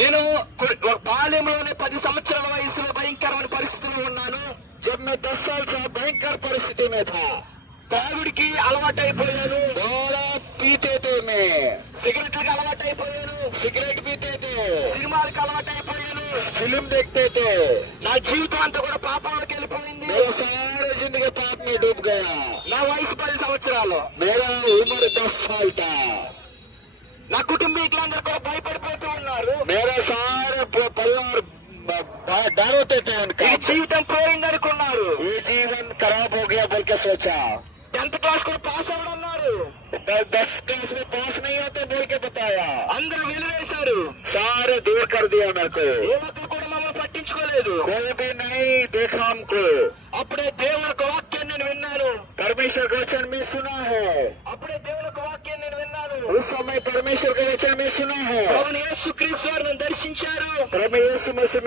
నేను బాల్యంలోనే 10 సంవత్సరాల వయసులో భయంకరమైన పరిస్థితిలో ఉన్నాను. जब मैं 10 साल था भयंकर परिस्थिति में था। తాగుడికి అలవాటైపోయాను. दौड़ा पीते थे मैं, సిగరెట్లకు అలవాటైపోయాను. सिगरेट पीते थे, సినిమాలకు అలవాటైపోయాను. फिल्म देखते थे। నా జీవితం అంతా కూడా పాపంలోకి వెళ్ళిపోయింది. मेरा सारा जिंदगी पाप में डूब गया। నా వయసు 10 సంవత్సరాలు. मेरा उम्र 10 साल था। నా కుటుంబీకులందరూ కూడా భయపడిపోతూ ఉన్నారు. मेरा सारा परिवार डरते थे उनका। ఈ జీవితం పోయిందనుకున్నారు. ये जीवन खराब हो गया बोल के सोचा। 10th క్లాస్ కూడా పాస్ అవ్వడన్నారు. 10 क्लास में पास नहीं होते बोल के बताया। అందరూ వెలివేశారు. सारे दूर कर दिया मेरे को। ఏ ఒక్కరు కూడా మమ్మల్ని పట్టించుకోలేదు. कोई भी नहीं देखा हमको। అప్పుడే దేవుని యొక్క వాక్యాన్ని నేను విన్నాను. परमेश्वर का वचन में सुना है। అప్పుడే దేవుని యొక్క వాక్యాన్ని నేను విన్నాను. उस समय परमेश्वर का वचन में सुना है। ప్రభువైన యేసుక్రీస్తు వారు నన్ను దర్శించారు. प्रभु यीशु मसीह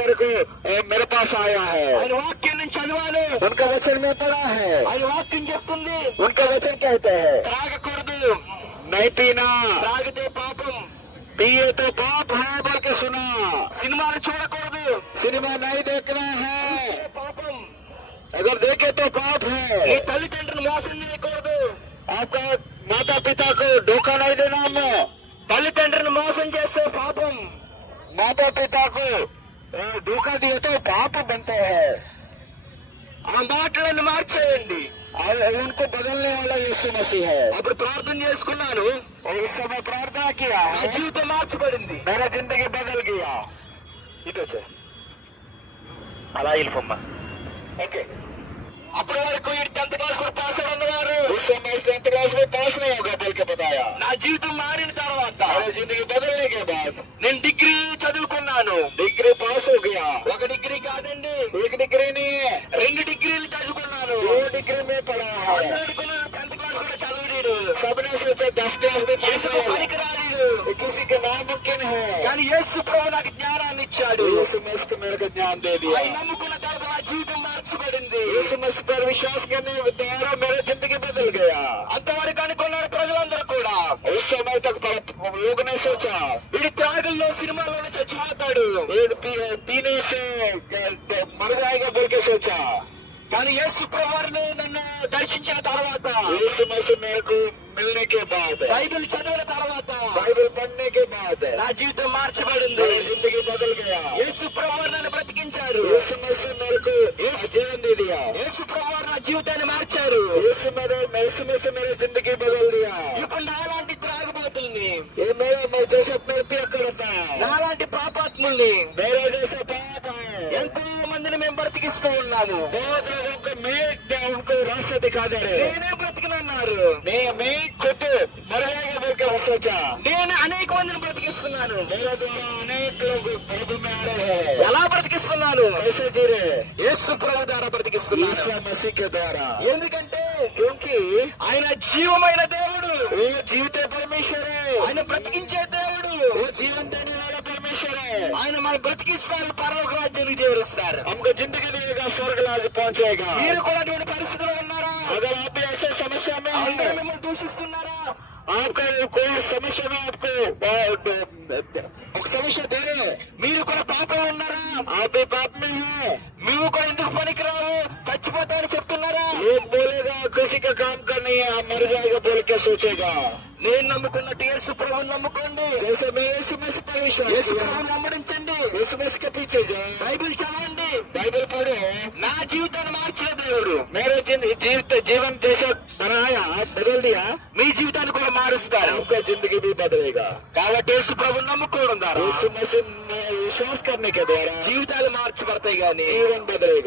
मेरे पास आया है। ఆయన వాక్యాన్ని నేను చదివాను. उनका वचन में पढ़ा है। ఆయన వాక్యం చెప్తుంది उनका वचन कहते हैं త్రాగకూడదు, नहीं पीना, త్రాగితే పాపం. पिए तो पाप है बोल के सुना। సినిమాలు చూడకూడదు, सिनेमा नहीं देखना है, పాపం. अगर देखे तो पाप నీ है। తల్లిదండ్రులు మోసం చేయకూడదు. आपका माता पिता को धोखा नहीं देना। हम తల్లిదండ్రులను మోసం చేస్తే పాపం. माता पिता को धोखा दिए तो पाप बनते हैं। ఆ మాటలను మార్చేయండి. और उनको बदलने वाला यीशु मसीह है। అప్పుడు ప్రార్థన చేసుకున్నాను. और उस समय प्रार्थना किया నా है, జీవితం మార్చబడింది. मेरा जिंदगी बदल गया। ఇటు వచ్చా అలా వెళ్ళిపోమ్మా. ओके। అప్పటి వరకు ఈ 10th క్లాస్ కూడా పాస్ అవ్వన్నారు. उस समय 10th क्लास में पास नहीं होगा बोल के बताया। నా జీవితం మారిన తర్వాత मेरी जिंदगी बदलने के बाद నేను డిగ్రీ చదువుకున్నాను. डिग्री पास हो गया। ఒక డిగ్రీ కాదండి, एक डिग्री नहीं है, 2 డిగ్రీలు చదువుకున్నాను. 2 डिग्री में पढ़ा है। అందరూ అనుకున్నారు 10th క్లాస్ కూడా చదువుడు, सबने सोचा 10 क्लास में पास ఎందుకు नहीं होगा, పనికిరాడు. किसी के नामुमकिन है। కానీ యేసు ప్రభు నాకు జ్ఞానాన్ని ఇచ్చాడు. यीशु मसीह को मेरे को ज्ञान दे दिया। ఆయన నమ్ముకున్న తర్వాత నా జీవితం మార్చబడింది. यीशु मसीह पर विश्वास करने द्वारा मेरी जिंदगी बदल गया। అంతవరకు అనుకున్నారు ప్రజలందరూ కూడా उस समय तक लोग ने सोचा వీడి త్రాగుల్లో సినిమాలోనే చచ్చిపోతాడు. ये पीने से मर जाएगा बोल के सोचा। కానీ యేసు ప్రభువుని నన్ను దర్శించిన తర్వాత, यीशु मसीह मेरे को मिलने के बाद, బైబిల్ చదివిన తర్వాత बाइबल पढ़ने के बाद నా జీవితం మార్చబడింది. मेरी जिंदगी बदल गया। యేసు ప్రభువు నన్ను బ్రతికించారు. यीशु मसीह मेरे को जीवन दे दिया। యేసు ప్రభువు నా జీవితాన్ని మార్చారు. यीशु मसीह मेरी जिंदगी बदल दिया। ఇప్పుడు నాలాంటి త్రాగుబోతుల్ని, ये मैं जैसे मेरे पिया करता है, నాలాంటి పాపాత్ముల్ని मेरा जैसा पाप है। ఎంతో మందిని మేము బ్రతికిస్తూ ఉన్నాము. बहुत लोगों को मैं उनको रास्ता दिखा दे रहे। నేనే బ్రతికినన్నారు. मैं खुद मर जाएगा बोल के सोचा। నేను అనేక మందిని బ్రతికిస్తున్నాను. मेरे द्वारा अनेक लोग प्रभु में आ रहे हैं। ఎలా బ్రతికిస్తున్నాను? कैसे जी रहे? యేసు ప్రభు ద్వారా బ్రతికిస్తున్నాను. यीशु मसीह के द्वारा। ఎందుకంటే क्योंकि ఆయన జీవమైన దేవుడు, वो जीवते परमेश्वर है, ఆయన బ్రతికించే దేవుడు. वो जीवन देने वाला परमेश्वर है। ఆయన మన బ్రతికిస్తారు, పరలోక రాజ్యానికి చేరుస్తారు. हमको जिंदगी देगा, स्वर्ग राज्य पहुंचेगा। మీరు కూడా అటువంటి పరిస్థితిలో ఉన్నారా? अगर आप भी ऐसे समस्या में అందరూ हैं, మిమ్మల్ని దూషిస్తున్నారా? आपका कोई समस्या में आपको समस्या दे रहे हैं, మీరు కూడా పాపం ఉన్నారా? आप भी पाप में हैं, మీరు కూడా ఎందుకు పనికిరావు, చచ్చిపోతారని చెప్తున్నారా? लोग बोलेगा किसी का काम का नहीं है, हम मर जाएगा बोल के सोचेगा। నేను నమ్ముకున్నట్టు యేసు ప్రభువుని నమ్ముకోండి. जैसे मैं यीशु मसीह पर विश्वास యేసు किया, ప్రభువుని వెంబడించండి. यीशु मसीह के पीछे जाओ, బైబిల్ చదవండి. बाइबल पढ़ो। నా జీవితాన్ని మార్చిన దేవుడు मेरे जीवन जैसा बनाया, बदल दिया, మీ జీవితాన్ని కూడా మారుస్తారు. आपका जिंदगी भी बदलेगा। కాబట్టి యేసు ప్రభువుని నమ్ముకోవడం ద్వారా यीशु मसीह में विश्वास करने के द्वारा జీవితాలు మార్చబడతాయి. గాని जीवन बदलेगा।